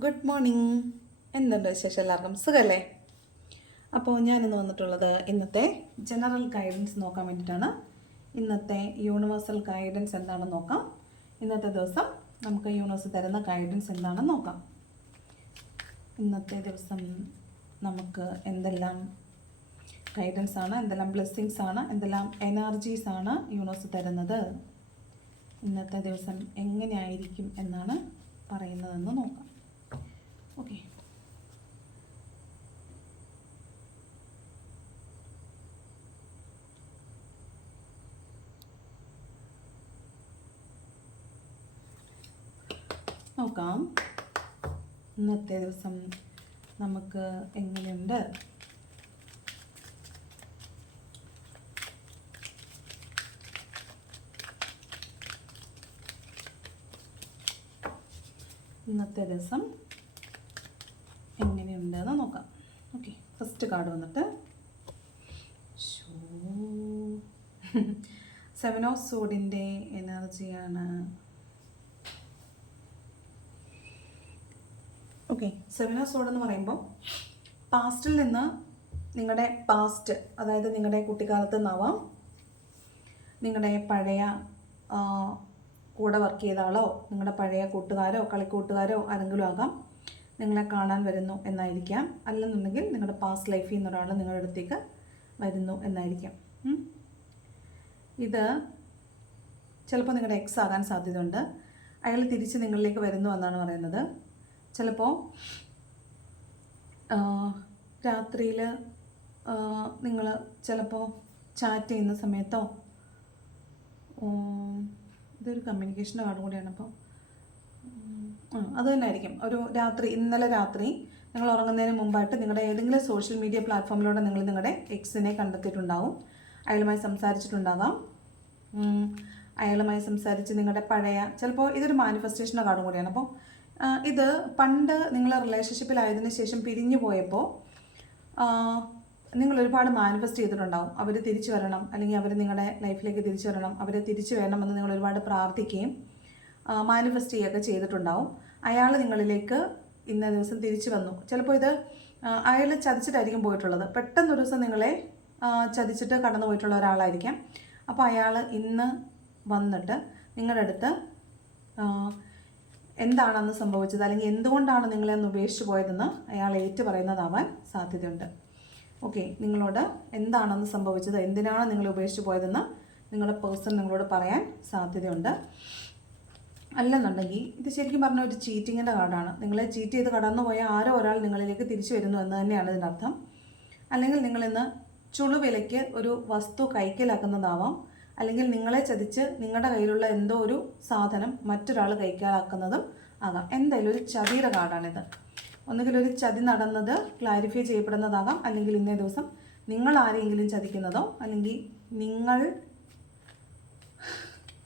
Good morning. എന്തുണ്ട് വിശേഷം? എല്ലാവർക്കും സുഖമല്ലേ? അപ്പോൾ ഞാനിന്ന് വന്നിട്ടുള്ളത് ഇന്നത്തെ ജനറൽ ഗൈഡൻസ് നോക്കാൻ വേണ്ടിയിട്ടാണ്. ഇന്നത്തെ യൂണിവേഴ്സൽ ഗൈഡൻസ് എന്താണെന്ന് നോക്കാം. ഇന്നത്തെ ദിവസം നമുക്ക് യൂണിവേഴ്സ് തരുന്ന ഗൈഡൻസ് എന്താണെന്ന് നോക്കാം. ഇന്നത്തെ ദിവസം നമുക്ക് എന്തെല്ലാം ഗൈഡൻസ് ആണ്, എന്തെല്ലാം ബ്ലെസ്സിങ്സ് ആണ്, എന്തെല്ലാം എനർജീസ് ആണ് യൂണിവേഴ്സ് തരുന്നത്, ഇന്നത്തെ ദിവസം എങ്ങനെയായിരിക്കും എന്നാണ് പറയുന്നതെന്ന് നോക്കാം. ഓക്കെ, നോക്കാം ഇന്നത്തെ ദിവസം നമുക്ക് എങ്ങനെയുണ്ട്. ഇന്നത്തെ ദിവസം എങ്ങനെയുണ്ടെന്ന് നോക്കാം. ഓക്കെ, ഫസ്റ്റ് കാർഡ് വന്നിട്ട് സെവൻ ഓഫ് സോഡിൻ്റെ എനർജിയാണ്. ഓക്കെ, സെവൻ ഓഫ് സോഡ് എന്ന് പറയുമ്പോൾ പാസ്റ്റിൽ നിന്ന്, നിങ്ങളുടെ പാസ്റ്റ്, അതായത് നിങ്ങളുടെ കുട്ടിക്കാലത്ത് നിന്നാവാം, നിങ്ങളുടെ പഴയ കൂടെ വർക്ക് ചെയ്ത ആളോ, നിങ്ങളുടെ പഴയ കൂട്ടുകാരോ കളിക്കൂട്ടുകാരോ ആരെങ്കിലും ആകാം, നിങ്ങളെ കാണാൻ വരുന്നു എന്നായിരിക്കാം. അല്ലെന്നുണ്ടെങ്കിൽ നിങ്ങളുടെ പാസ്റ്റ് ലൈഫിൽ നിന്ന് ഒരാൾ നിങ്ങളുടെ അടുത്തേക്ക് വരുന്നു എന്നായിരിക്കാം. ഇത് ചിലപ്പോൾ നിങ്ങളുടെ എക്സ് ആകാൻ സാധ്യതയുണ്ട്. അയാൾ തിരിച്ച് നിങ്ങളിലേക്ക് വരുന്നു എന്നാണ് പറയുന്നത്. ചിലപ്പോൾ രാത്രിയിൽ നിങ്ങൾ ചിലപ്പോൾ ചാറ്റ് ചെയ്യുന്ന സമയത്തോ, ഇതൊരു കമ്മ്യൂണിക്കേഷൻ്റെ കാർഡ് കൂടിയാണ്. അപ്പോൾ അത് തന്നെ ആയിരിക്കും. ഒരു രാത്രി, ഇന്നലെ രാത്രി നിങ്ങൾ ഉറങ്ങുന്നതിന് മുമ്പായിട്ട് നിങ്ങളുടെ ഏതെങ്കിലും സോഷ്യൽ മീഡിയ പ്ലാറ്റ്ഫോമിലൂടെ നിങ്ങൾ നിങ്ങളുടെ എക്സിനെ കണ്ടെത്തിയിട്ടുണ്ടാവും. അയാളുമായി സംസാരിച്ചിട്ടുണ്ടാകാം. അയാളുമായി സംസാരിച്ച് നിങ്ങളുടെ പഴയ, ചിലപ്പോൾ ഇതൊരു മാനിഫെസ്റ്റേഷൻ്റെ കാർഡും കൂടിയാണ്. അപ്പോൾ ഇത് പണ്ട് നിങ്ങൾ റിലേഷൻഷിപ്പിലായതിനു ശേഷം പിരിഞ്ഞു പോയപ്പോൾ നിങ്ങൾ ഒരുപാട് മാനിഫെസ്റ്റ് ചെയ്തിട്ടുണ്ടാവും. അവർ തിരിച്ചു വരണം, അല്ലെങ്കിൽ അവർ നിങ്ങളുടെ ലൈഫിലേക്ക് തിരിച്ചു വരണം, അവർ തിരിച്ചു വരണമെന്ന് നിങ്ങൾ ഒരുപാട് പ്രാർത്ഥിക്കുകയും മാനിഫെസ്റ്റ് ചെയ്യുകയൊക്കെ ചെയ്തിട്ടുണ്ടാവും. അയാൾ നിങ്ങളിലേക്ക് ഇന്ന ദിവസം തിരിച്ചു വന്നു. ചിലപ്പോൾ ഇത് അയാൾ ചതിച്ചിട്ടായിരിക്കും പോയിട്ടുള്ളത്. പെട്ടെന്നൊരു ദിവസം നിങ്ങളെ ചതിച്ചിട്ട് കടന്നു പോയിട്ടുള്ള ഒരാളായിരിക്കാം. അപ്പോൾ അയാൾ ഇന്ന് വന്നിട്ട് നിങ്ങളുടെ അടുത്ത് എന്താണെന്ന് സംഭവിച്ചത്, അല്ലെങ്കിൽ എന്തുകൊണ്ടാണ് നിങ്ങളെ ഒന്ന് ഉപേക്ഷിച്ച് പോയതെന്ന് അയാൾ ഏറ്റു പറയുന്നതാവാൻ സാധ്യതയുണ്ട്. ഓക്കെ, നിങ്ങളോട് എന്താണെന്ന് സംഭവിച്ചത്, എന്തിനാണ് നിങ്ങൾ ഉപേക്ഷിച്ച് പോയതെന്ന് നിങ്ങളുടെ പേഴ്സൺ നിങ്ങളോട് പറയാൻ സാധ്യതയുണ്ട്. അല്ലെന്നുണ്ടെങ്കിൽ ഇത് ശരിക്കും പറഞ്ഞ ഒരു ചീറ്റിങ്ങിൻ്റെ കാർഡാണ്. നിങ്ങളെ ചീറ്റ് ചെയ്ത് കടന്നു പോയ ആരോ ഒരാൾ നിങ്ങളിലേക്ക് തിരിച്ചു വരുന്നു എന്ന് തന്നെയാണ് ഇതിൻ്റെ അർത്ഥം. അല്ലെങ്കിൽ നിങ്ങളിന്ന് ചുളുവിലയ്ക്ക് ഒരു വസ്തു കൈക്കലാക്കുന്നതാവാം, അല്ലെങ്കിൽ നിങ്ങളെ ചതിച്ച് നിങ്ങളുടെ കയ്യിലുള്ള എന്തോ ഒരു സാധനം മറ്റൊരാൾ കൈക്കലാക്കുന്നതും ആകാം. എന്തായാലും ഒരു ചതിയുടെ കാർഡാണിത്. ഒന്നുകിൽ ഒരു ചതി നടന്നത് ക്ലാരിഫൈ ചെയ്യപ്പെടുന്നതാകാം, അല്ലെങ്കിൽ ഇന്നേ ദിവസം നിങ്ങൾ ആരെങ്കിലും ചതിക്കുന്നതോ, അല്ലെങ്കിൽ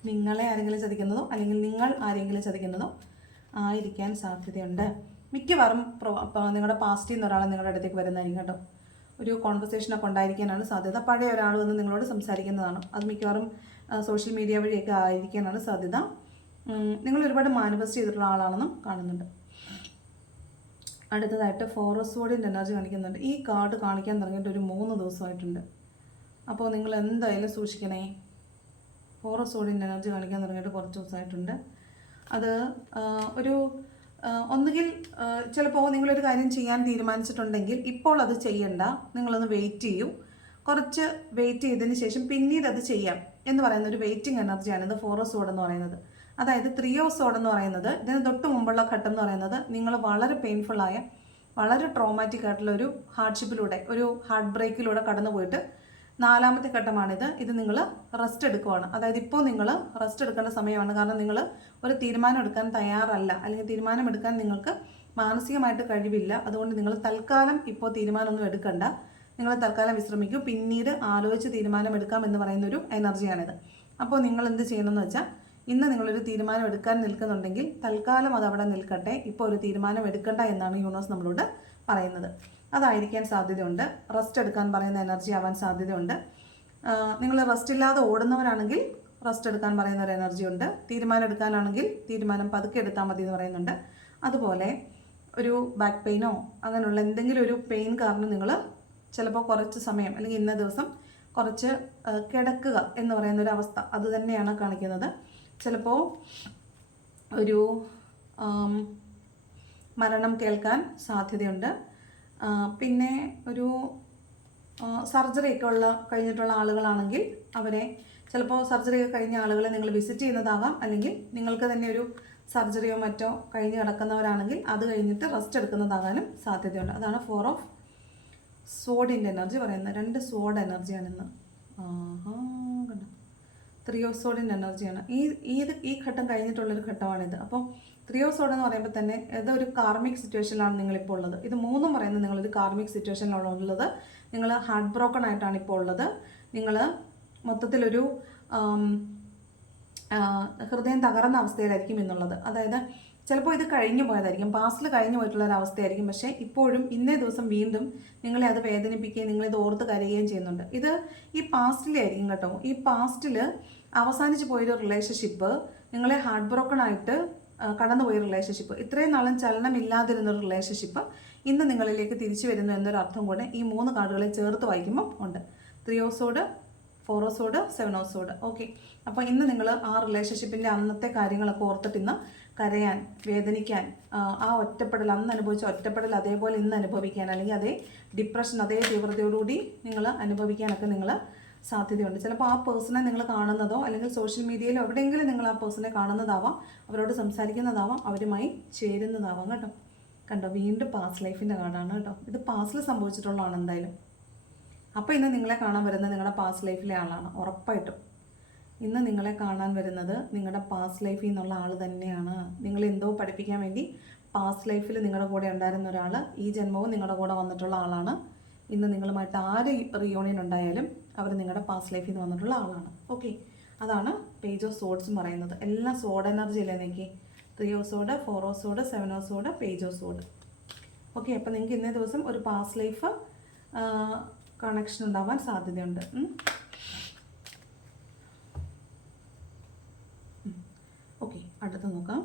നിങ്ങളെ ആരെങ്കിലും ചതിക്കുന്നതോ, അല്ലെങ്കിൽ നിങ്ങൾ ആരെങ്കിലും ചതിക്കുന്നതോ ആയിരിക്കാൻ സാധ്യതയുണ്ട്. മിക്കവാറും നിങ്ങളുടെ പാസ്റ്റിൽ നിന്ന് ഒരാൾ നിങ്ങളുടെ അടുത്തേക്ക് വരുന്നതായിരിക്കും കേട്ടോ. ഒരു കോൺവെർസേഷനൊക്കെ ഉണ്ടായിരിക്കാനാണ് സാധ്യത. പഴയ ഒരാൾ വന്ന് നിങ്ങളോട് സംസാരിക്കുന്നതാണ്. അത് മിക്കവാറും സോഷ്യൽ മീഡിയ വഴിയൊക്കെ ആയിരിക്കാനാണ് സാധ്യത. നിങ്ങൾ ഒരുപാട് മാനിഫെസ്റ്റ് ചെയ്തിട്ടുള്ള ആളാണെന്നും കാണുന്നുണ്ട്. അടുത്തതായിട്ട് ഫോർ ഓഫ് സോഡിൻ്റെ എനർജി കാണിക്കുന്നുണ്ട്. ഈ കാർഡ് കാണിക്കാൻ തുടങ്ങിയിട്ട് ഒരു 3 ദിവസമായിട്ടുണ്ട്. അപ്പോൾ നിങ്ങൾ എന്തായാലും സൂക്ഷിക്കണേ. ഫോർ ഓഫ് സോഡിൻ്റെ എനർജി കാണിക്കാൻ തുടങ്ങിയിട്ട് കുറച്ച് ദിവസമായിട്ടുണ്ട്. അത് ഒന്നുകിൽ ചിലപ്പോൾ നിങ്ങളൊരു കാര്യം ചെയ്യാൻ തീരുമാനിച്ചിട്ടുണ്ടെങ്കിൽ ഇപ്പോൾ അത് ചെയ്യണ്ട, നിങ്ങളൊന്ന് വെയിറ്റ് ചെയ്യൂ. കുറച്ച് വെയിറ്റ് ചെയ്തതിന് ശേഷം പിന്നീട് അത് ചെയ്യാം എന്ന് പറയുന്ന ഒരു വെയിറ്റിംഗ് എനർജിയാണ് ഇത് ഫോർ ഓഫ് സോഡ് എന്ന് പറയുന്നത്. അതായത് 3 ഓഫ് സോഡ് എന്ന് പറയുന്നത്, ഇതിന് തൊട്ട് മുമ്പുള്ള ഘട്ടം എന്ന് പറയുന്നത്, നിങ്ങൾ വളരെ പെയിൻഫുള്ളായ, വളരെ ട്രോമാറ്റിക് ആയിട്ടുള്ള ഒരു ഹാർഡ്ഷിപ്പിലൂടെ, ഒരു ഹാർട്ട് ബ്രേക്കിലൂടെ കടന്നു പോയിട്ട് 4ാമത്തെ ഘട്ടമാണിത്. ഇത് നിങ്ങൾ റെസ്റ്റ് എടുക്കുവാണ്. അതായത് ഇപ്പോൾ നിങ്ങൾ റെസ്റ്റ് എടുക്കേണ്ട സമയമാണ്. കാരണം നിങ്ങൾ ഒരു തീരുമാനം എടുക്കാൻ തയ്യാറല്ല, അല്ലെങ്കിൽ തീരുമാനമെടുക്കാൻ നിങ്ങൾക്ക് മാനസികമായിട്ട് കഴിവില്ല. അതുകൊണ്ട് നിങ്ങൾ തൽക്കാലം ഇപ്പോൾ തീരുമാനമൊന്നും എടുക്കണ്ട, നിങ്ങൾ തൽക്കാലം വിശ്രമിക്കൂ, പിന്നീട് ആലോചിച്ച് തീരുമാനമെടുക്കാം എന്ന് പറയുന്നൊരു എനർജിയാണിത്. അപ്പോൾ നിങ്ങൾ എന്ത് ചെയ്യണമെന്ന് വെച്ചാൽ, ഇന്ന് നിങ്ങളൊരു തീരുമാനം എടുക്കാൻ നിൽക്കുന്നുണ്ടെങ്കിൽ തൽക്കാലം അത് അവിടെ നിൽക്കട്ടെ, ഇപ്പോൾ ഒരു തീരുമാനം എടുക്കണ്ട എന്നാണ് യൂണിവേഴ്സ് നമ്മളോട് പറയുന്നത്. അതായിരിക്കാൻ സാധ്യതയുണ്ട്. റെസ്റ്റ് എടുക്കാൻ പറയുന്ന എനർജി ആവാൻ സാധ്യതയുണ്ട്. നിങ്ങൾ റെസ്റ്റ് ഇല്ലാതെ ഓടുന്നവരാണെങ്കിൽ റെസ്റ്റ് എടുക്കാൻ പറയുന്ന ഒരു എനർജി ഉണ്ട്. തീരുമാനം എടുക്കാനാണെങ്കിൽ തീരുമാനം പതുക്കെ എടുത്താൽ മതി എന്ന് പറയുന്നുണ്ട്. അതുപോലെ ഒരു ബാക്ക് പെയിനോ അങ്ങനെയുള്ള എന്തെങ്കിലും ഒരു പെയിൻ കാരണം നിങ്ങൾ ചിലപ്പോൾ കുറച്ച് സമയം അല്ലെങ്കിൽ ഇന്ന ദിവസം കുറച്ച് കിടക്കുക എന്ന് പറയുന്ന ഒരു അവസ്ഥ അത് തന്നെയാണ് കാണിക്കുന്നത്. ചിലപ്പോൾ ഒരു മരണം കേൾക്കാൻ സാധ്യതയുണ്ട്. പിന്നെ ഒരു സർജറിയൊക്കെ കഴിഞ്ഞിട്ടുള്ള ആളുകളാണെങ്കിൽ അവരെ ചിലപ്പോൾ സർജറിയൊക്കെ കഴിഞ്ഞ ആളുകളെ നിങ്ങൾ വിസിറ്റ് ചെയ്യുന്നതാകാം, അല്ലെങ്കിൽ നിങ്ങൾക്ക് തന്നെ ഒരു സർജറിയോ മറ്റോ കഴിഞ്ഞ് കിടക്കുന്നവരാണെങ്കിൽ അത് കഴിഞ്ഞിട്ട് റെസ്റ്റ് എടുക്കുന്നതാകാനും സാധ്യതയുണ്ട്. അതാണ് 4 ഓഫ് സോഡിൻ്റെ എനർജി പറയുന്നത്. 2 സോഡ് എനർജിയാണ് ഇന്ന്. കണ്ടോ, 3 ഓഫ് സോഡിൻ്റെ എനർജിയാണ് ഈ ഘട്ടം കഴിഞ്ഞിട്ടുള്ളൊരു ഘട്ടമാണിത്. അപ്പോൾ 3 ഓഫ് സോഡ് എന്ന് പറയുമ്പോൾ തന്നെ ഇതൊരു കാർമിക് സിറ്റുവേഷനിലാണ് നിങ്ങളിപ്പോൾ ഉള്ളത്. ഇത് മൂന്നും പറയുന്നത് നിങ്ങളൊരു കാർമിക് സിറ്റുവേഷനിലാണ് ഉള്ളത്. നിങ്ങൾ ഹാർട്ട് ബ്രോക്കൺ ആയിട്ടാണ് ഇപ്പോൾ ഉള്ളത്. നിങ്ങൾ മൊത്തത്തിലൊരു ഹൃദയം തകർന്ന അവസ്ഥയിലായിരിക്കും എന്നുള്ളത്. അതായത് ചിലപ്പോൾ ഇത് കഴിഞ്ഞു പോയതായിരിക്കും, പാസ്റ്റിൽ കഴിഞ്ഞു പോയിട്ടുള്ള ഒരു അവസ്ഥയായിരിക്കും. പക്ഷേ ഇപ്പോഴും ഇന്നേ ദിവസം വീണ്ടും നിങ്ങളെ അത് വേദനിപ്പിക്കുകയും നിങ്ങളിത് ഓർത്ത് കരയുകയും ചെയ്യുന്നുണ്ട്. ഇത് ഈ പാസ്റ്റിലെ ആയിരിക്കും കേട്ടോ. ഈ പാസ്റ്റിൽ അവസാനിച്ച് പോയൊരു റിലേഷൻഷിപ്പ്, നിങ്ങളെ ഹാർട്ട് ബ്രോക്കൺ ആയിട്ട് കടന്നുപോയ റിലേഷൻഷിപ്പ്, ഇത്രയും നാളും ചലനമില്ലാതിരുന്നൊരു റിലേഷൻഷിപ്പ് ഇന്ന് നിങ്ങളിലേക്ക് തിരിച്ചു വരുന്നു എന്നൊരു അർത്ഥം കൂടെ ഈ 3 കാർഡുകളെ ചേർത്ത് വായിക്കുമ്പോൾ ഉണ്ട്. 3 ഓഫ് സോഡ്, 4 ഓഫ് സോഡ്, 7 ഓഫ് സോഡ്. ഓക്കെ, അപ്പോൾ ഇന്ന് നിങ്ങൾ ആ റിലേഷൻഷിപ്പിൻ്റെ അന്നത്തെ കാര്യങ്ങളൊക്കെ ഓർത്തിട്ട് ഇന്ന് കരയാൻ, വേദനിക്കാൻ, ആ ഒറ്റപ്പെടൽ, അന്ന് അനുഭവിച്ച ഒറ്റപ്പെടൽ അതേപോലെ ഇന്ന് അനുഭവിക്കാൻ, അല്ലെങ്കിൽ അതേ ഡിപ്രഷൻ അതേ തീവ്രതയോടുകൂടി നിങ്ങൾ അനുഭവിക്കാനൊക്കെ നിങ്ങൾ സാധ്യതയുണ്ട്. ചിലപ്പോൾ ആ പേഴ്സണെ നിങ്ങൾ കാണുന്നതോ അല്ലെങ്കിൽ സോഷ്യൽ മീഡിയയിലോ എവിടെയെങ്കിലും നിങ്ങൾ ആ പേഴ്സണെ കാണുന്നതാവാം, അവരോട് സംസാരിക്കുന്നതാവാം, അവരുമായി ചേരുന്നതാവാം കേട്ടോ. കണ്ടോ, വീണ്ടും പാസ്റ്റ് ലൈഫിൻ്റെ കാർഡാണ് കേട്ടോ. ഇത് പാസ്റ്റിൽ സംഭവിച്ചിട്ടുള്ളതാണ് എന്തായാലും. അപ്പോൾ ഇന്ന് നിങ്ങളെ കാണാൻ വരുന്നത് നിങ്ങളുടെ പാസ്റ്റ് ലൈഫിലെ ആളാണ് ഉറപ്പായിട്ടും. ഇന്ന് നിങ്ങളെ കാണാൻ വരുന്നത് നിങ്ങളുടെ പാസ്റ്റ് ലൈഫിൽ നിന്നുള്ള ആൾ തന്നെയാണ്. നിങ്ങൾ എന്തോ പഠിപ്പിക്കാൻ വേണ്ടി പാസ്റ്റ് ലൈഫിൽ നിങ്ങളുടെ കൂടെ ഉണ്ടായിരുന്ന ഒരാൾ ഈ ജന്മവും നിങ്ങളുടെ കൂടെ വന്നിട്ടുള്ള ആളാണ്. ഇന്ന് നിങ്ങളുമായിട്ട് ആര് റിയൂണിയൻ ഉണ്ടായാലും അവർ നിങ്ങളുടെ പാസ്റ്റ് ലൈഫിൽ നിന്ന് വന്നിട്ടുള്ള ആളാണ്. ഓക്കെ, അതാണ് പേജ് ഓഫ് സോഡ്സും പറയുന്നത്. എല്ലാം സോഡ് എനർജി അല്ലേ നിങ്ങൾക്ക്. 3 of സോഡ്, 4 of സോഡ്, 7 of സോഡ്, page of സോഡ്. Okay, അപ്പോൾ നിങ്ങൾക്ക് ഇന്നേ ദിവസം ഒരു പാസ്റ്റ് ലൈഫ് കണക്ഷൻ ഉണ്ടാവാൻ സാധ്യതയുണ്ട്. ഓക്കെ, അടുത്ത് നോക്കാം.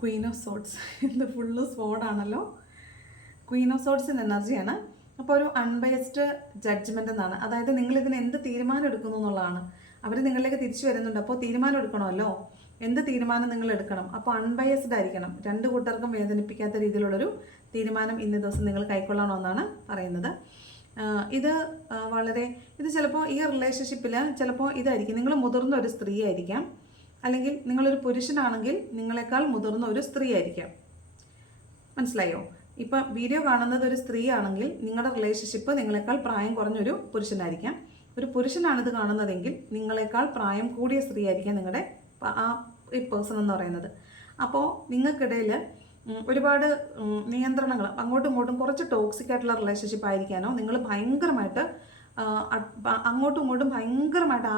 Queen of swords. ഇത് ഫുള്ള് സോഡാണല്ലോ. ക്വീൻ ഓഫ് സോഡ്സിൻ്റെ എനർജിയാണ്. അപ്പോൾ ഒരു അൺബയസ്ഡ് ജഡ്ജ്മെൻ്റ് എന്നാണ്. അതായത് നിങ്ങളിതിന് എന്ത് തീരുമാനം എടുക്കുന്നു എന്നുള്ളതാണ്. അവർ നിങ്ങളിലേക്ക് തിരിച്ചു വരുന്നുണ്ട്. അപ്പോൾ തീരുമാനം എടുക്കണമല്ലോ, എന്ത് തീരുമാനം നിങ്ങൾ എടുക്കണം. അപ്പോൾ അൺബയസ്ഡ് ആയിരിക്കണം. 2 കൂട്ടർക്കും വേദനിപ്പിക്കാത്ത രീതിയിലുള്ളൊരു തീരുമാനം ഇന്നേ ദിവസം നിങ്ങൾ കൈക്കൊള്ളണമെന്നാണ് പറയുന്നത്. ഇത് ചിലപ്പോൾ ഈ റിലേഷൻഷിപ്പിൽ ചിലപ്പോൾ ഇതായിരിക്കും, നിങ്ങൾ മുതിർന്ന ഒരു സ്ത്രീ ആയിരിക്കാം, അല്ലെങ്കിൽ നിങ്ങളൊരു പുരുഷനാണെങ്കിൽ നിങ്ങളെക്കാൾ മുതിർന്ന ഒരു സ്ത്രീ ആയിരിക്കാം. മനസ്സിലായോ? ഇപ്പം വീഡിയോ കാണുന്നത് ഒരു സ്ത്രീ ആണെങ്കിൽ നിങ്ങളുടെ റിലേഷൻഷിപ്പ് നിങ്ങളെക്കാൾ പ്രായം കുറഞ്ഞൊരു പുരുഷനായിരിക്കാം. ഒരു പുരുഷനാണിത് കാണുന്നതെങ്കിൽ നിങ്ങളെക്കാൾ പ്രായം കൂടിയ സ്ത്രീ ആയിരിക്കാം നിങ്ങളുടെ ഈ പേഴ്സൺ എന്ന് പറയുന്നത്. അപ്പോൾ നിങ്ങൾക്കിടയിൽ ഒരുപാട് നിയന്ത്രണങ്ങൾ, അങ്ങോട്ടും ഇങ്ങോട്ടും കുറച്ച് ടോക്സിക് ആയിട്ടുള്ള റിലേഷൻഷിപ്പ് ആയിരിക്കാനോ, നിങ്ങൾ ഭയങ്കരമായിട്ട് അങ്ങോട്ടും ഇങ്ങോട്ടും ഭയങ്കരമായിട്ട്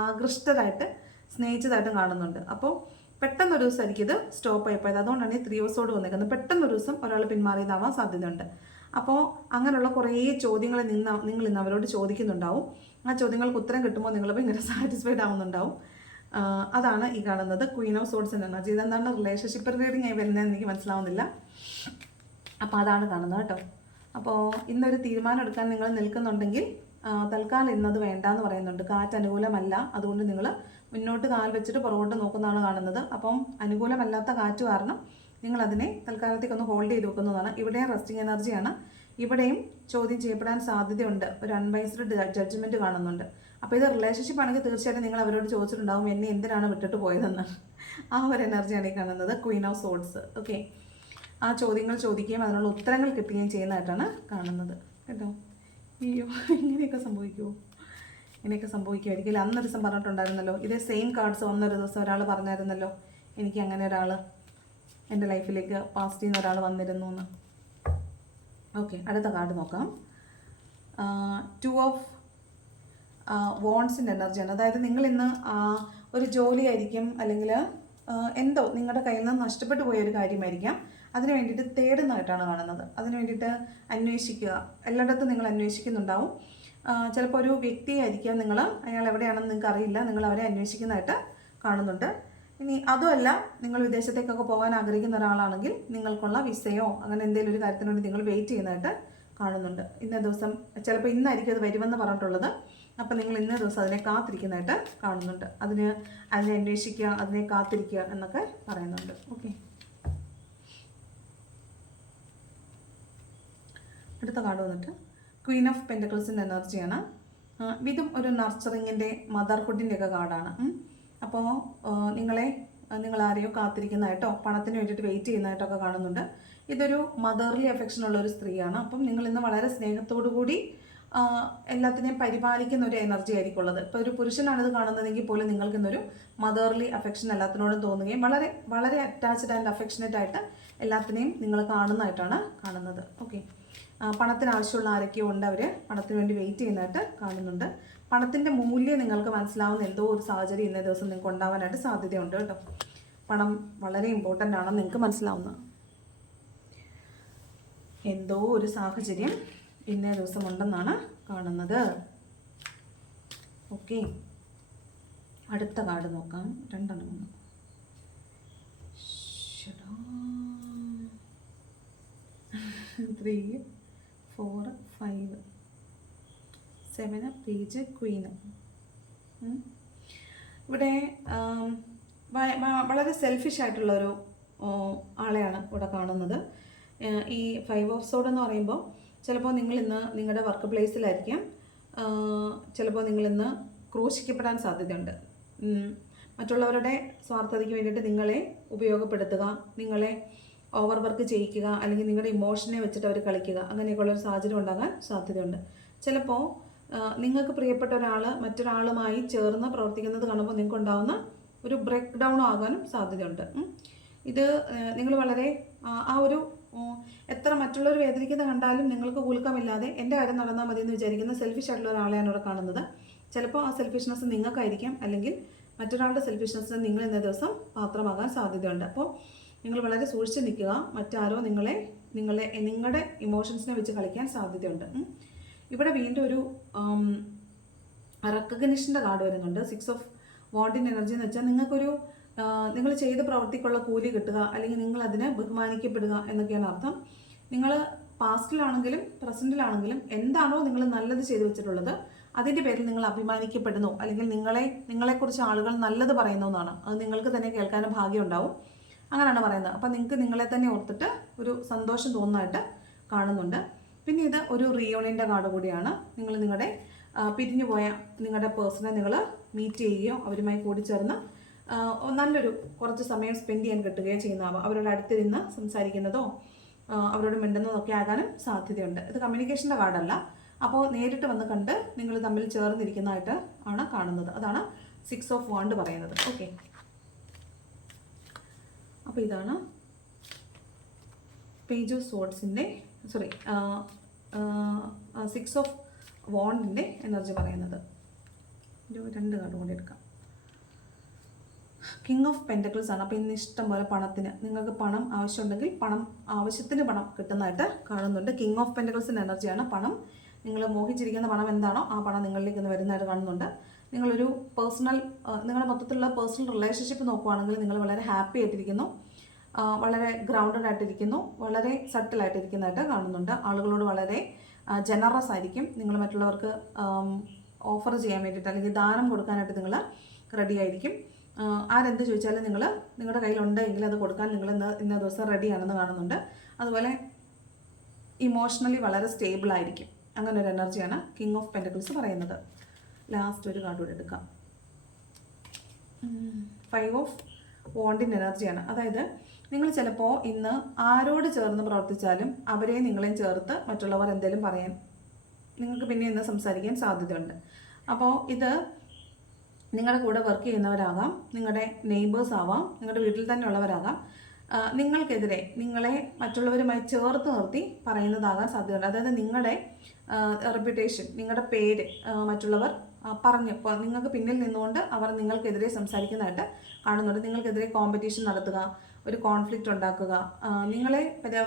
ആകൃഷ്ടരായിട്ട് സ്നേഹിച്ചതായിട്ടും കാണുന്നുണ്ട്. അപ്പോൾ പെട്ടെന്നൊരു ദിവസം എനിക്കിത് സ്റ്റോപ്പ് ആയിപ്പോയത്. അതുകൊണ്ടാണ് ഈ 3 ഓഫ് സോഡ് വന്നേക്കുന്നത്. പെട്ടെന്നൊരു ദിവസം ഒരാൾ പിന്മാറിയതാവാൻ സാധ്യതയുണ്ട്. അപ്പോൾ അങ്ങനെയുള്ള കുറേ ചോദ്യങ്ങൾ നിങ്ങൾ ഇന്ന് അവരോട് ചോദിക്കുന്നുണ്ടാവും. ആ ചോദ്യങ്ങൾക്ക് ഉത്തരം കിട്ടുമ്പോൾ നിങ്ങൾ ഭയങ്കര സാറ്റിസ്ഫൈഡ് ആവുന്നുണ്ടാവും. അതാണ് ഈ കാണുന്നത് ക്വീൻ ഓഫ് സോഡ്സിൻ്റെ എനർജി. ഇതെന്താണ് റിലേഷൻഷിപ്പ് റീഡിങ് ആയി വരുന്നതെന്ന് എനിക്ക് മനസ്സിലാവുന്നില്ല. അപ്പോൾ അതാണ് കാണുന്നത് കേട്ടോ. അപ്പോൾ ഇന്നൊരു തീരുമാനം എടുക്കാൻ നിങ്ങൾ നിൽക്കുന്നുണ്ടെങ്കിൽ തൽക്കാലം ഇന്നത് വേണ്ടാന്ന് പറയുന്നുണ്ട്. കാറ്റ് അനുകൂലമല്ല, അതുകൊണ്ട് നിങ്ങൾ മുന്നോട്ട് കാൽ വെച്ചിട്ട് പുറകോട്ട് നോക്കുന്നതാണ് കാണുന്നത്. അപ്പം അനുകൂലമല്ലാത്ത കാറ്റ് കാരണം നിങ്ങളതിനെ തൽക്കാലത്തേക്കൊന്ന് ഹോൾഡ് ചെയ്ത് വെക്കുന്നതാണ്. ഇവിടെയും റെസ്റ്റിംഗ് എനർജിയാണ്. ഇവിടെയും ചോദ്യം ചെയ്യപ്പെടാൻ സാധ്യതയുണ്ട്. ഒരു അൺബൈസ്ഡ് ജഡ്ജ്മെൻറ്റ് കാണുന്നുണ്ട്. അപ്പോൾ ഇത് റിലേഷൻഷിപ്പ് ആണെങ്കിൽ തീർച്ചയായിട്ടും നിങ്ങൾ അവരോട് ചോദിച്ചിട്ടുണ്ടാവും എന്നെ എന്തിനാണ് വിട്ടിട്ട് പോയതെന്ന്. ആ ഒരു എനർജിയാണ് ഈ കാണുന്നത് ക്വീൻ ഓഫ് സോഡ്സ്. ഓക്കെ, ആ ചോദ്യങ്ങൾ ചോദിക്കുകയും അതിനുള്ള ഉത്തരങ്ങൾ കിട്ടുകയും ചെയ്യുന്നതായിട്ടാണ് കാണുന്നത് കേട്ടോ. അയ്യോ, ഇങ്ങനെയൊക്കെ സംഭവിക്കുമോ? ഇങ്ങനെയൊക്കെ സംഭവിക്കുമായിരിക്കില്ല. അന്നൊരു ദിവസം പറഞ്ഞിട്ടുണ്ടായിരുന്നല്ലോ, ഇതേ സെയിം കാർഡ്സ് വന്നൊരു ദിവസം ഒരാൾ പറഞ്ഞായിരുന്നല്ലോ എനിക്ക് അങ്ങനെ ഒരാൾ എൻ്റെ ലൈഫിലേക്ക് പാസ്റ്റിൽ നിന്ന് ഒരാൾ വന്നിരുന്നു എന്ന്. ഓക്കെ, അടുത്ത കാർഡ് നോക്കാം. 2 ഓഫ് വോൺസിൻ്റെ എനർജിയാണ്. അതായത് നിങ്ങൾ ഇന്ന് ഒരു ജോലിയായിരിക്കും, അല്ലെങ്കിൽ എന്തോ നിങ്ങളുടെ കയ്യിൽ നിന്ന് നഷ്ടപ്പെട്ടു പോയ ഒരു കാര്യമായിരിക്കാം. അതിന് വേണ്ടിയിട്ട് തേടുന്നതായിട്ടാണ് കാണുന്നത്. അതിന് വേണ്ടിയിട്ട് അന്വേഷിക്കുക, എല്ലായിടത്തും നിങ്ങൾ അന്വേഷിക്കുന്നുണ്ടാവും. ചിലപ്പോൾ ഒരു വ്യക്തിയായിരിക്കാം നിങ്ങൾ, അയാൾ എവിടെയാണെന്ന് നിങ്ങൾക്ക് അറിയില്ല, നിങ്ങൾ അവരെ അന്വേഷിക്കുന്നതായിട്ട് കാണുന്നുണ്ട്. ഇനി അതുമല്ല, നിങ്ങൾ വിദേശത്തേക്കൊക്കെ പോകാൻ ആഗ്രഹിക്കുന്ന ഒരാളാണെങ്കിൽ നിങ്ങൾക്കുള്ള വിസയോ അങ്ങനെ എന്തെങ്കിലും ഒരു കാര്യത്തിന് വേണ്ടി നിങ്ങൾ വെയിറ്റ് ചെയ്യുന്നതായിട്ട് കാണുന്നുണ്ട്. ഇന്ന ദിവസം ചിലപ്പോൾ ഇന്നായിരിക്കും അത് വരുമെന്ന് പറഞ്ഞിട്ടുള്ളത്. അപ്പം നിങ്ങൾ ഇന്ന ദിവസം അതിനെ കാത്തിരിക്കുന്നതായിട്ട് കാണുന്നുണ്ട്. അതിനെ അന്വേഷിക്കുക, അതിനെ കാത്തിരിക്കുക എന്നൊക്കെ പറയുന്നുണ്ട്. ഓക്കെ, അടുത്ത കാർഡ് വന്നിട്ട് ക്വീൻ ഓഫ് പെൻറ്റക്കിൾസിൻ്റെ എനർജിയാണ്. ഇതും ഒരു നർച്ചറിങ്ങിൻ്റെ മദർഹുഡിൻ്റെ ഒക്കെ കാർഡാണ്. അപ്പോൾ നിങ്ങളാരെയോ കാത്തിരിക്കുന്നതായിട്ടോ പണത്തിന് വേണ്ടിയിട്ട് വെയിറ്റ് ചെയ്യുന്നതായിട്ടൊക്കെ കാണുന്നുണ്ട്. ഇതൊരു മദർലി അഫെക്ഷനുള്ള ഒരു സ്ത്രീയാണ്. അപ്പം നിങ്ങൾ ഇന്ന് വളരെ സ്നേഹത്തോടു കൂടി എല്ലാത്തിനെയും പരിപാലിക്കുന്ന ഒരു എനർജി ആയിരിക്കും ഉള്ളത്. ഇപ്പോൾ ഒരു പുരുഷനാണിത് കാണുന്നതെങ്കിൽ പോലും നിങ്ങൾക്ക് ഇന്നൊരു മദർലി അഫെക്ഷൻ എല്ലാത്തിനോടും തോന്നുകയും വളരെ വളരെ അറ്റാച്ച്ഡ് ആൻഡ് അഫെക്ഷനേറ്റ് ആയിട്ട് എല്ലാത്തിനെയും നിങ്ങൾ കാണുന്നതായിട്ടാണ് കാണുന്നത്. ഓക്കെ, പണത്തിന് ആവശ്യമുള്ള ആരൊക്കെയോ ഉണ്ട്, അവർ പണത്തിന് വേണ്ടി വെയിറ്റ് ചെയ്യുന്നതായിട്ട് കാണുന്നുണ്ട്. പണത്തിൻ്റെ മൂല്യം നിങ്ങൾക്ക് മനസ്സിലാവുന്ന എന്തോ ഒരു സാഹചര്യം ഇന്നേ ദിവസം നിങ്ങൾക്ക് ഉണ്ടാവാനായിട്ട് സാധ്യതയുണ്ട് കേട്ടോ. പണം വളരെ ഇമ്പോർട്ടൻ്റ് ആണെന്ന് നിങ്ങൾക്ക് മനസ്സിലാവുന്ന എന്തോ ഒരു സാഹചര്യം ഇന്നേ ദിവസം ഉണ്ടെന്നാണ് കാണുന്നത്. ഓക്കെ, അടുത്ത കാർഡ് നോക്കാം. 2 3 4 5 7 പേജ് ക്വീന്. ഇവിടെ വളരെ സെൽഫിഷ് ആയിട്ടുള്ളൊരു ആളെയാണ് ഇവിടെ കാണുന്നത്. ഈ 5 ഓഫ് സോഡ് എന്ന് പറയുമ്പോൾ ചിലപ്പോൾ നിങ്ങളിന്ന് നിങ്ങളുടെ വർക്ക് പ്ലേസിലായിരിക്കാം, ചിലപ്പോൾ നിങ്ങളിന്ന് ക്രൂശിക്കപ്പെടാൻ സാധ്യതയുണ്ട്. മറ്റുള്ളവരുടെ സ്വാർത്ഥതയ്ക്ക് വേണ്ടിയിട്ട് നിങ്ങളെ ഉപയോഗപ്പെടുത്തുക, നിങ്ങളെ ഓവർ വർക്ക് ചെയ്യിക്കുക, അല്ലെങ്കിൽ നിങ്ങളുടെ ഇമോഷനെ വെച്ചിട്ട് അവർ കളിക്കുക, അങ്ങനെയൊക്കെയുള്ളൊരു സാഹചര്യം ഉണ്ടാകാൻ സാധ്യതയുണ്ട്. ചിലപ്പോൾ നിങ്ങൾക്ക് പ്രിയപ്പെട്ട ഒരാൾ മറ്റൊരാളുമായി ചേർന്ന് പ്രവർത്തിക്കുന്നത് കാണുമ്പോൾ നിങ്ങൾക്ക് ഉണ്ടാകുന്ന ഒരു ബ്രേക്ക് ഡൗൺ ആകാനും സാധ്യതയുണ്ട്. ഇത് നിങ്ങൾ വളരെ ആ ഒരു എത്ര മറ്റുള്ളവർ വേദനിക്കുന്ന കണ്ടാലും നിങ്ങൾക്ക് കൂൽക്കമില്ലാതെ എൻ്റെ കാര്യം നടന്നാൽ മതി എന്ന് വിചാരിക്കുന്ന സെൽഫിഷ് ആയിട്ടുള്ള ഒരാളെയാണ് ഇവിടെ കാണുന്നത്. ചിലപ്പോൾ ആ സെൽഫിഷ്നെസ് നിങ്ങൾക്കായിരിക്കാം, അല്ലെങ്കിൽ മറ്റൊരാളുടെ സെൽഫിഷ്നെസ്സിന് നിങ്ങൾ ഇന്നേ ദിവസം പാത്രമാകാൻ സാധ്യതയുണ്ട്. അപ്പോൾ നിങ്ങൾ വളരെ സൂക്ഷിച്ച് നിൽക്കുക. മറ്റാരോ നിങ്ങളുടെ ഇമോഷൻസിനെ വെച്ച് കളിക്കാൻ സാധ്യതയുണ്ട്. ഇവിടെ വീണ്ടും ഒരു റെക്കഗ്നിഷൻ്റെ കാർഡ് വരുന്നുണ്ട്. 6 ഓഫ് വാണ്ടിൻ്റെ എനർജി എന്ന് വെച്ചാൽ നിങ്ങൾ ചെയ്ത പ്രവൃത്തിക്കുള്ള കൂലി കിട്ടുക, അല്ലെങ്കിൽ നിങ്ങൾ അതിനെ ബഹുമാനിക്കപ്പെടുക എന്നൊക്കെയാണ് അർത്ഥം. നിങ്ങൾ പാസ്റ്റിലാണെങ്കിലും പ്രസൻറ്റിലാണെങ്കിലും എന്താണോ നിങ്ങൾ നല്ലത് ചെയ്തു വെച്ചിട്ടുള്ളത് അതിൻ്റെ പേരിൽ നിങ്ങൾ അഭിമാനിക്കപ്പെടുന്നു, അല്ലെങ്കിൽ നിങ്ങളെക്കുറിച്ച് ആളുകൾ നല്ലത് പറയുന്നു എന്നാണ്. അത് നിങ്ങൾക്ക് തന്നെ കേൾക്കാനും ഭാഗ്യം ഉണ്ടാവും. അങ്ങനെയാണ് പറയുന്നത്. അപ്പം നിങ്ങൾക്ക് നിങ്ങളെ തന്നെ ഓർത്തിട്ട് ഒരു സന്തോഷം തോന്നുന്നതായിട്ട് കാണുന്നുണ്ട്. പിന്നെ ഇത് ഒരു റീയൂണിയൻ്റെ കാർഡ് കൂടിയാണ്. നിങ്ങൾ നിങ്ങളുടെ പിരിഞ്ഞു പോയ നിങ്ങളുടെ പേഴ്സണെ നിങ്ങൾ മീറ്റ് ചെയ്യുകയോ അവരുമായി കൂടിച്ചേർന്ന് നല്ലൊരു കുറച്ച് സമയം സ്പെൻഡ് ചെയ്യാൻ കിട്ടുകയോ ചെയ്യുന്നതാവാം. അവരോട് അടുത്തിരുന്ന് സംസാരിക്കുന്നതോ അവരോട് മിണ്ടുന്നതോ ഒക്കെ ആകാനും സാധ്യതയുണ്ട്. ഇത് കമ്മ്യൂണിക്കേഷൻ്റെ കാർഡല്ല. അപ്പോൾ നേരിട്ട് വന്ന് കണ്ട് നിങ്ങൾ തമ്മിൽ ചേർന്നിരിക്കുന്നതായിട്ട് ആണ് കാണുന്നത്. അതാണ് 6 ഓഫ് വാണ്ട് പറയുന്നത്. ഓക്കെ, അപ്പോൾ ഇതാണ് പേജ് ഓഫ് സോഡ്സിൻ്റെ 6 ഓഫ് വാണ്ടിൻ്റെ എനർജി പറയുന്നത്. ഒരു 2 കാർഡ് കൂടി എടുക്കാം. കിങ് ഓഫ് പെൻറ്റക്കിൾസ് ആണ്. അപ്പോൾ ഇന്ന് ഇഷ്ടം പോലെ പണത്തിന് നിങ്ങൾക്ക് പണം ആവശ്യമുണ്ടെങ്കിൽ ആവശ്യത്തിന് പണം കിട്ടുന്നതായിട്ട് കാണുന്നുണ്ട്. കിങ് ഓഫ് പെൻറ്റക്കിൾസിൻ്റെ എനർജിയാണ്. പണം, നിങ്ങൾ മോഹിച്ചിരിക്കുന്ന പണം എന്താണോ ആ പണം നിങ്ങളിലേക്ക് ഇന്ന് വരുന്നതായിട്ട് കാണുന്നുണ്ട്. നിങ്ങളൊരു നിങ്ങളുടെ മൊത്തത്തിലുള്ള പേഴ്സണൽ റിലേഷൻഷിപ്പ് നോക്കുകയാണെങ്കിൽ നിങ്ങൾ വളരെ ഹാപ്പി ആയിട്ടിരിക്കുന്നു, വളരെ ഗ്രൗണ്ടഡ് ആയിട്ടിരിക്കുന്നു, വളരെ സട്ടിലായിട്ടിരിക്കുന്നതായിട്ട് കാണുന്നുണ്ട്. ആളുകളോട് വളരെ ജനറസ് ആയിരിക്കും. നിങ്ങൾ മറ്റുള്ളവർക്ക് ഓഫർ ചെയ്യാൻ വേണ്ടിയിട്ട് അല്ലെങ്കിൽ ദാനം കൊടുക്കാനായിട്ട് നിങ്ങൾ റെഡി ആയിരിക്കും. ആരെന്ത് ചോദിച്ചാലും നിങ്ങളുടെ കയ്യിലുണ്ടെങ്കിൽ അത് കൊടുക്കാൻ നിങ്ങൾ ഇന്ന ദിവസം റെഡിയാണെന്ന് കാണുന്നുണ്ട്. അതുപോലെ ഇമോഷണലി വളരെ സ്റ്റേബിൾ ആയിരിക്കും. അങ്ങനെ ഒരു എനർജിയാണ് കിങ് ഓഫ് പെൻറ്റക്കിൾസ് പറയുന്നത്. ലാസ്റ്റ് ഒരു കാർഡ് കൂടെ എടുക്കാം. 5 ഓഫ് വാണ്ടിൻ്റെ എനർജിയാണ്. അതായത് നിങ്ങൾ ചിലപ്പോൾ ഇന്ന് ആരോട് ചേർന്ന് പ്രവർത്തിച്ചാലും അവരെ നിങ്ങളെയും ചേർത്ത് മറ്റുള്ളവർ എന്തെങ്കിലും പറയാൻ നിങ്ങൾക്ക് പിന്നെ ഇന്ന് സംസാരിക്കാൻ സാധ്യതയുണ്ട്. അപ്പോൾ ഇത് നിങ്ങളുടെ കൂടെ വർക്ക് ചെയ്യുന്നവരാകാം, നിങ്ങളുടെ നെയ്ബേഴ്സ് ആവാം, നിങ്ങളുടെ വീട്ടിൽ തന്നെ ഉള്ളവരാകാം. നിങ്ങൾക്കെതിരെ നിങ്ങളെ മറ്റുള്ളവരുമായി ചേർത്ത് നിർത്തി പറയുന്നതാകാൻ സാധ്യതയുണ്ട്. അതായത് നിങ്ങളുടെ റെപ്യൂട്ടേഷൻ, നിങ്ങളുടെ പേര് മറ്റുള്ളവർ ഇപ്പോൾ നിങ്ങൾക്ക് പിന്നിൽ നിന്നുകൊണ്ട് അവർ നിങ്ങൾക്കെതിരെ സംസാരിക്കുന്നതായിട്ട് കാണുന്നുണ്ട്. നിങ്ങൾക്കെതിരെ കോമ്പറ്റീഷൻ നടത്തുക, ഒരു കോൺഫ്ലിക്റ്റ് ഉണ്ടാക്കുക, നിങ്ങളെ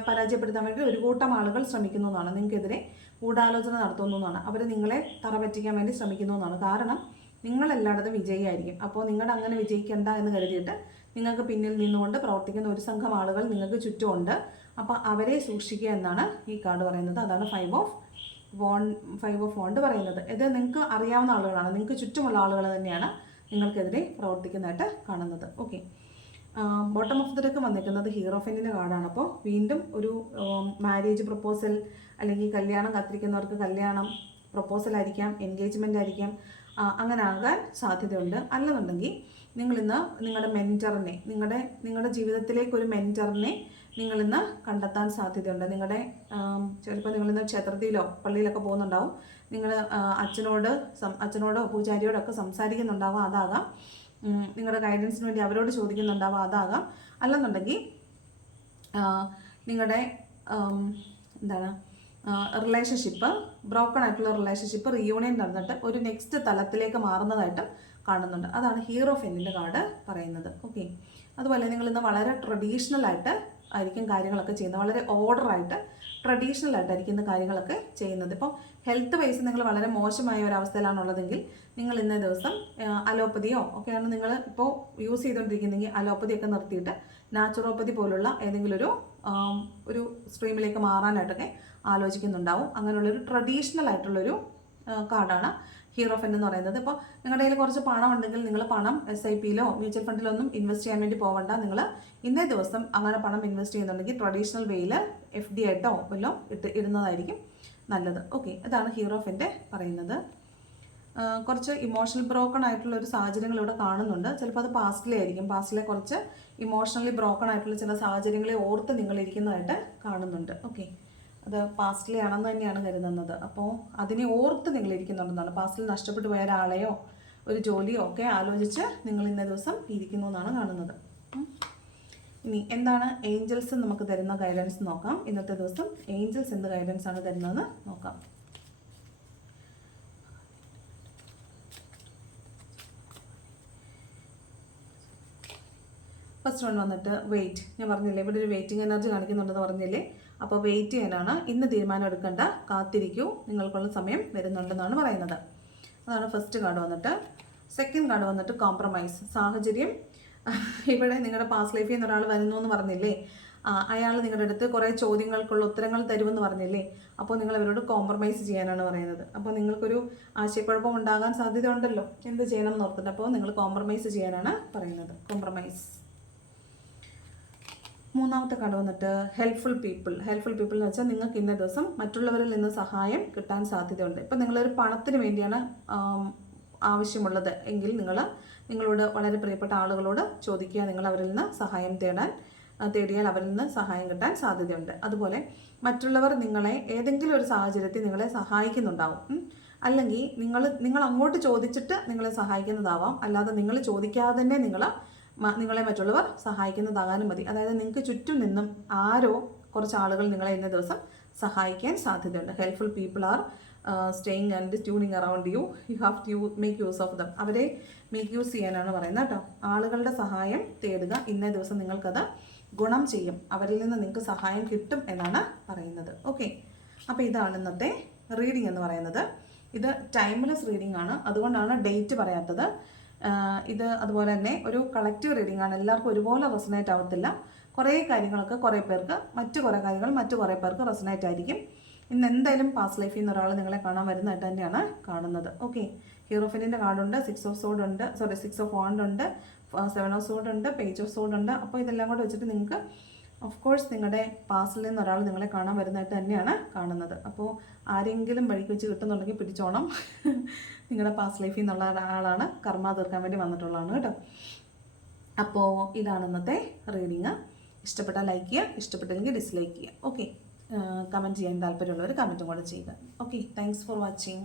പരാജയപ്പെടുത്താൻ വേണ്ടി ഒരു കൂട്ടം ആളുകൾ ശ്രമിക്കുന്നു എന്നാണ്. നിങ്ങൾക്കെതിരെ ഗൂഢാലോചന നടത്തുന്നു എന്നാണ്. അവർ നിങ്ങളെ തറപറ്റിക്കാൻ വേണ്ടി ശ്രമിക്കുന്നു എന്നാണ്. കാരണം നിങ്ങളെല്ലായിടത്തും വിജയിയായിരിക്കും. അപ്പോൾ നിങ്ങളുടെ അങ്ങനെ വിജയിക്കേണ്ട എന്ന് കരുതിയിട്ട് നിങ്ങൾക്ക് പിന്നിൽ നിന്നുകൊണ്ട് പ്രവർത്തിക്കുന്ന ഒരു സംഘം ആളുകൾ നിങ്ങൾക്ക് ചുറ്റുമുണ്ട്. അപ്പോൾ അവരെ സൂക്ഷിക്കുക എന്നാണ് ഈ കാർഡ് പറയുന്നത്. അതാണ് ഫൈവ് ഓഫ് വാണ്ട് പറയുന്നത്. ഇത് നിങ്ങൾക്ക് അറിയാവുന്ന ആളുകളാണ്, നിങ്ങൾക്ക് ചുറ്റുമുള്ള ആളുകൾ തന്നെയാണ് നിങ്ങൾക്കെതിരെ പ്രവർത്തിക്കുന്നതായിട്ട് കാണുന്നത്. Okay, bottom of the deck വന്നിരിക്കുന്നത് ഹീറോഫിൻ്റെ കാർഡാണ്. അപ്പോൾ വീണ്ടും ഒരു മാരേജ് പ്രപ്പോസൽ അല്ലെങ്കിൽ കല്യാണം കാത്തിരിക്കുന്നവർക്ക് കല്യാണം പ്രപ്പോസൽ ആയിരിക്കാം, എൻഗേജ്മെൻ്റ് ആയിരിക്കാം, അങ്ങനെ ആകാൻ സാധ്യതയുണ്ട്. അല്ലെന്നുണ്ടെങ്കിൽ നിങ്ങളിന്ന് നിങ്ങളുടെ മെൻറ്ററിനെ, നിങ്ങളുടെ ജീവിതത്തിലേക്ക് ഒരു മെൻറ്ററിനെ നിങ്ങളിന്ന് കണ്ടെത്താൻ സാധ്യതയുണ്ട്. ചിലപ്പോൾ നിങ്ങളിന്ന് ക്ഷേത്രത്തിലോ പള്ളിയിലൊക്കെ പോകുന്നുണ്ടാവും. നിങ്ങൾ അച്ഛനോടോ പൂജാരിയോടോ ഒക്കെ സംസാരിക്കുന്നുണ്ടാവാം, അതാകാം. നിങ്ങളുടെ ഗൈഡൻസിന് വേണ്ടി അവരോട് ചോദിക്കുന്നുണ്ടാവാം, അതാകാം. അല്ലെന്നുണ്ടെങ്കിൽ നിങ്ങളുടെ റിലേഷൻഷിപ്പ്, ബ്രോക്കൺ ആയിട്ടുള്ള റിലേഷൻഷിപ്പ് റീയൂണിയൻ നടന്നിട്ട് ഒരു നെക്സ്റ്റ് തലത്തിലേക്ക് മാറുന്നതായിട്ടും കാണുന്നുണ്ട്. അതാണ് ഹീറോഫിൻ്റെ കാർഡ് പറയുന്നത്. ഓക്കെ, അതുപോലെ നിങ്ങൾ ഇന്ന് വളരെ ട്രഡീഷണലായിട്ട് ആയിരിക്കും കാര്യങ്ങളൊക്കെ ചെയ്യുന്നത്, വളരെ ഓർഡറായിട്ട് ട്രഡീഷണലായിട്ടായിരിക്കും ഇന്ന് കാര്യങ്ങളൊക്കെ ചെയ്യുന്നത്. ഇപ്പം ഹെൽത്ത് വൈസ് നിങ്ങൾ വളരെ മോശമായ ഒരവസ്ഥയിലാണുള്ളതെങ്കിൽ നിങ്ങൾ ഇന്നേ ദിവസം അലോപ്പതിയോ ഒക്കെയാണ് നിങ്ങൾ ഇപ്പോൾ യൂസ് ചെയ്തുകൊണ്ടിരിക്കുന്നതെങ്കിൽ അലോപ്പതിയൊക്കെ നിർത്തിയിട്ട് നാച്ചുറോപ്പതി പോലുള്ള ഏതെങ്കിലും ഒരു സ്ട്രീമിലേക്ക് മാറാനായിട്ടൊക്കെ ആലോചിക്കുന്നുണ്ടാവും. അങ്ങനെയുള്ളൊരു ട്രഡീഷണൽ ആയിട്ടുള്ളൊരു കാർഡാണ് ഹീറോഫിൻ എന്ന് പറയുന്നത്. ഇപ്പോൾ നിങ്ങളുടെ കയ്യിൽ കുറച്ച് പണം ഉണ്ടെങ്കിൽ നിങ്ങൾ പണം SIP-യിലോ മ്യൂച്വൽ ഫണ്ടിലോ ഒന്നും ഇൻവെസ്റ്റ് ചെയ്യാൻ വേണ്ടി പോകണ്ട. നിങ്ങൾ ഇന്നേ ദിവസം അങ്ങനെ പണം ഇൻവെസ്റ്റ് ചെയ്യുന്നുണ്ടെങ്കിൽ ട്രഡീഷണൽ വേയിൽ FD ആയിട്ടോ വല്ലോ ഇടുന്നതായിരിക്കും നല്ലത്. ഓക്കെ, ഇതാണ് ഹീറോഫിൻ്റെ പറയുന്നത്. കുറച്ച് ഇമോഷണൽ ബ്രോക്കൺ ആയിട്ടുള്ള ഒരു സാഹചര്യങ്ങൾ ഇവിടെ കാണുന്നുണ്ട്. ചിലപ്പോൾ അത് പാസ്റ്റിലെ കുറച്ച് ഇമോഷണലി ബ്രോക്കൺ ആയിട്ടുള്ള ചില സാഹചര്യങ്ങളെ ഓർത്ത് നിങ്ങൾ ഇരിക്കുന്നതായിട്ട് കാണുന്നുണ്ട്. ഓക്കെ, അത് പാസ്റ്റിലെ ആണെന്ന് തന്നെയാണ് കരുതുന്നത്. അപ്പോൾ അതിനെ ഓർത്ത് നിങ്ങൾ ഇരിക്കുന്നുണ്ടെന്നാണ്. പാസ്റ്റിൽ നഷ്ടപ്പെട്ടു പോയ ഒരാളെയോ ഒരു ജോലിയോ ഒക്കെ ആലോചിച്ച് നിങ്ങൾ ഇന്നേ ദിവസം ഇരിക്കുന്നു എന്നാണ് കാണുന്നത്. ഇനി എന്താണ് ഏഞ്ചൽസ് നമുക്ക് തരുന്ന ഗൈഡൻസ് നോക്കാം. ഇന്നത്തെ ദിവസം ഏഞ്ചൽസ് എന്ത് ഗൈഡൻസ് ആണ് തരുന്നതെന്ന് നോക്കാം. ഫസ്റ്റ് വൺ വന്നിട്ട് വെയിറ്റ്. ഞാൻ പറഞ്ഞില്ലേ ഇവിടെ ഒരു വെയിറ്റിംഗ് എനർജി കാണിക്കുന്നുണ്ടെന്ന് പറഞ്ഞില്ലേ. അപ്പോൾ വെയിറ്റ് ചെയ്യാനാണ്. ഇന്ന് തീരുമാനം എടുക്കേണ്ട, കാത്തിരിക്കൂ, നിങ്ങൾക്കുള്ള സമയം വരുന്നുണ്ടെന്നാണ് പറയുന്നത്. അതാണ് ഫസ്റ്റ് കാർഡ് വന്നിട്ട്. സെക്കൻഡ് കാർഡ് വന്നിട്ട് കോംപ്രമൈസ്. സാഹചര്യം, ഇവിടെ നിങ്ങളുടെ പാസ്റ്റ് ലൈഫിൽ നിന്ന് ഒരാൾ വരുന്നു എന്ന് പറഞ്ഞില്ലേ, അയാൾ നിങ്ങളുടെ അടുത്ത് കുറേ ചോദ്യങ്ങൾക്കുള്ള ഉത്തരങ്ങൾ തരുമെന്ന് പറഞ്ഞില്ലേ. അപ്പോൾ നിങ്ങൾ അവരോട് കോംപ്രമൈസ് ചെയ്യാനാണ് പറയുന്നത്. അപ്പോൾ നിങ്ങൾക്കൊരു ആശയക്കുഴപ്പം ഉണ്ടാകാൻ സാധ്യത ഉണ്ടല്ലോ, എന്ത് ചെയ്യണം എന്ന് ഓർത്തിട്ട്. അപ്പോൾ നിങ്ങൾ കോംപ്രമൈസ് ചെയ്യാനാണ് പറയുന്നത്. കോംപ്രമൈസ്. മൂന്നാമത്തെ കാർഡ് വന്നിട്ട് ഹെൽപ്ഫുൾ പീപ്പിൾ എന്ന് വെച്ചാൽ നിങ്ങൾക്ക് ഇന്ന ദിവസം മറ്റുള്ളവരിൽ നിന്ന് സഹായം കിട്ടാൻ സാധ്യതയുണ്ട്. ഇപ്പം നിങ്ങളൊരു പണത്തിന് വേണ്ടിയാണ് ആവശ്യമുള്ളത് എങ്കിൽ നിങ്ങളോട് വളരെ പ്രിയപ്പെട്ട ആളുകളോട് ചോദിക്കുക, നിങ്ങൾ അവരിൽ നിന്ന് സഹായം തേടിയാൽ അവരിൽ നിന്ന് സഹായം കിട്ടാൻ സാധ്യതയുണ്ട്. അതുപോലെ മറ്റുള്ളവർ നിങ്ങളെ ഏതെങ്കിലും ഒരു സാഹചര്യത്തിൽ നിങ്ങളെ സഹായിക്കുന്നുണ്ടാവും. അല്ലെങ്കിൽ നിങ്ങൾ അങ്ങോട്ട് ചോദിച്ചിട്ട് നിങ്ങളെ സഹായിക്കുന്നതാവാം, അല്ലാതെ നിങ്ങൾ ചോദിക്കാതെ തന്നെ നിങ്ങളെ മറ്റുള്ളവർ സഹായിക്കുന്നതാകാനും മതി. അതായത് നിങ്ങൾക്ക് ചുറ്റും നിന്നും കുറച്ച് ആളുകൾ നിങ്ങളെ ഇന്ന ദിവസം സഹായിക്കാൻ സാധ്യതയുണ്ട്. Helpful people are staying and tuning around you have to make use of them. അവരെ മേക്ക് യൂസ് ചെയ്യാനാണ് പറയുന്നത് കേട്ടോ. ആളുകളുടെ സഹായം തേടുക. ഇന്നേ ദിവസം നിങ്ങൾക്കത് ഗുണം ചെയ്യും, അവരിൽ നിന്ന് നിങ്ങൾക്ക് സഹായം കിട്ടും എന്നാണ് പറയുന്നത്. ഓക്കെ, അപ്പോൾ ഇതാണ് ഇന്നത്തെ റീഡിംഗ് എന്ന് പറയുന്നത്. ഇത് ടൈംലെസ് റീഡിംഗ് ആണ്, അതുകൊണ്ടാണ് ഡേറ്റ് പറയാത്തത്. ഇത് അതുപോലെ തന്നെ ഒരു കളക്റ്റീവ് റീഡിംഗ് ആണ്. എല്ലാവർക്കും ഒരുപോലെ റെസൊനേറ്റ് ആവത്തില്ല. കുറേ കാര്യങ്ങളൊക്കെ കുറേ പേർക്ക്, മറ്റു കുറേ കാര്യങ്ങൾ മറ്റു കുറേ പേർക്ക് റെസൊനേറ്റ് ആയിരിക്കും. ഇന്ന് എന്തായാലും പാസ്റ്റ് ലൈഫിൽ നിന്ന് ഒരാൾ നിങ്ങളെ കാണാൻ വരുന്നതായിട്ട് തന്നെയാണ് കാണുന്നത്. ഓക്കെ, ഹീറോഫിനിൻ്റെ കാർഡുണ്ട്, 6 ഓഫ് വാണ്ട് ഉണ്ട്, 7 ഓഫ് സോഡ് ഉണ്ട്, പേജ് ഓഫ് സോഡ് ഉണ്ട്. അപ്പോൾ ഇതെല്ലാം കൂടെ വെച്ചിട്ട് നിങ്ങൾക്ക് ഓഫ് കോഴ്സ് നിങ്ങളുടെ പാസ്റ്റിൽ നിന്ന് ഒരാൾ നിങ്ങളെ കാണാൻ വരുന്നതായിട്ട് തന്നെയാണ് കാണുന്നത്. അപ്പോൾ ആരെങ്കിലും വഴിക്ക് വെച്ച് കിട്ടുന്നുണ്ടെങ്കിൽ പിടിച്ചോണം. നിങ്ങളുടെ പാസ്റ്റ് ലൈഫിൽ നിന്നുള്ള ആളാണ്, കർമ്മ തീർക്കാൻ വേണ്ടി വന്നിട്ടുള്ളതാണ് കേട്ടോ. അപ്പോൾ ഇതാണ് ഇന്നത്തെ റീഡിങ്. ഇഷ്ടപ്പെട്ടാൽ ലൈക്ക് ചെയ്യുക, ഇഷ്ടപ്പെട്ടില്ലെങ്കിൽ ഡിസ്ലൈക്ക് ചെയ്യുക. ഓക്കെ, കമൻറ്റ് ചെയ്യാൻ താല്പര്യമുള്ളവർ കമൻറ്റും കൂടെ ചെയ്യുക. Okay, thanks for watching.